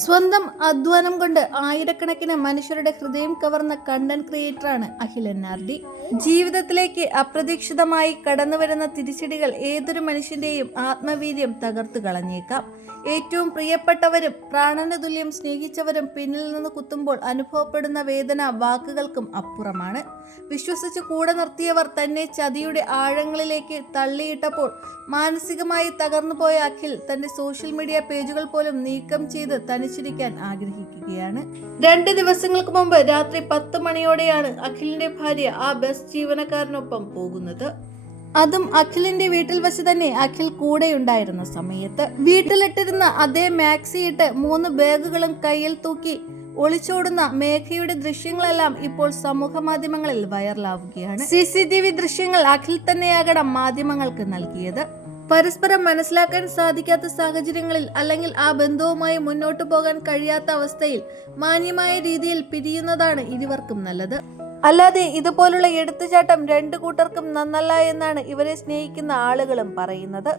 സ്വന്തം അധ്വാനം കൊണ്ട് ആയിരക്കണക്കിന് മനുഷ്യരുടെ ഹൃദയം കവർന്ന കണ്ടന്റ് ക്രിയേറ്ററാണ് അഖിൽ NRD. ജീവിതത്തിലേക്ക് അപ്രതീക്ഷിതമായി കടന്നുവരുന്ന തിരിച്ചടികൾ ഏതൊരു മനുഷ്യന്റെയും ആത്മവീര്യം തകർത്തു കളഞ്ഞേക്കാം. ഏറ്റവും പ്രിയപ്പെട്ടവരും പ്രാണന തുല്യം സ്നേഹിച്ചവരും പിന്നിൽ നിന്ന് കുത്തുമ്പോൾ അനുഭവപ്പെടുന്ന വേദന വാക്കുകൾക്കും അപ്പുറമാണ്. വിശ്വസിച്ച് കൂടെ നിർത്തിയവർ തന്നെ ചതിയുടെ ആഴങ്ങളിലേക്ക് തള്ളിയിട്ടപ്പോൾ മാനസികമായി തകർന്നുപോയ അഖിൽ തന്റെ സോഷ്യൽ മീഡിയ പേജുകൾ പോലും നീക്കം ചെയ്ത് തനിച്ചിരിക്കാൻ ആഗ്രഹിക്കുകയാണ്. 2 ദിവസങ്ങൾക്ക് മുമ്പ് രാത്രി 10 മണിയോടെയാണ് അഖിലിന്റെ ഭാര്യ ആ ബസ് ജീവനക്കാരനൊപ്പം പോകുന്നത്. അതും അഖിലിന്റെ വീട്ടിൽ വെച്ച് തന്നെ അഖിൽ കൂടെയുണ്ടായിരുന്ന സമയത്ത്. വീട്ടിലിട്ടിരുന്ന അതേ മാക്സിയിട്ട് 3 ബാഗുകളും കയ്യിൽ തൂക്കി ഒളിച്ചോടുന്ന മേഘയുടെ ദൃശ്യങ്ങളെല്ലാം ഇപ്പോൾ സമൂഹ മാധ്യമങ്ങളിൽ വൈറലാവുകയാണ്. CCTV ദൃശ്യങ്ങൾ അഖിൽ തന്നെയാകണം മാധ്യമങ്ങൾക്ക് നൽകിയത്. പരസ്പരം മനസ്സിലാക്കാൻ സാധിക്കാത്ത സാഹചര്യങ്ങളിൽ അല്ലെങ്കിൽ ആ ബന്ധവുമായി മുന്നോട്ടു പോകാൻ കഴിയാത്ത അവസ്ഥയിൽ മാന്യമായ രീതിയിൽ പിരിയുന്നതാണ് ഇരുവർക്കും നല്ലത്. അല്ലാതെ ഇതുപോലുള്ള എടുത്തുചാട്ടം 2 കൂട്ടർക്കും നന്നല്ല എന്നാണ് ഇവരെ സ്നേഹിക്കുന്ന ആളുകളും പറയുന്നത്.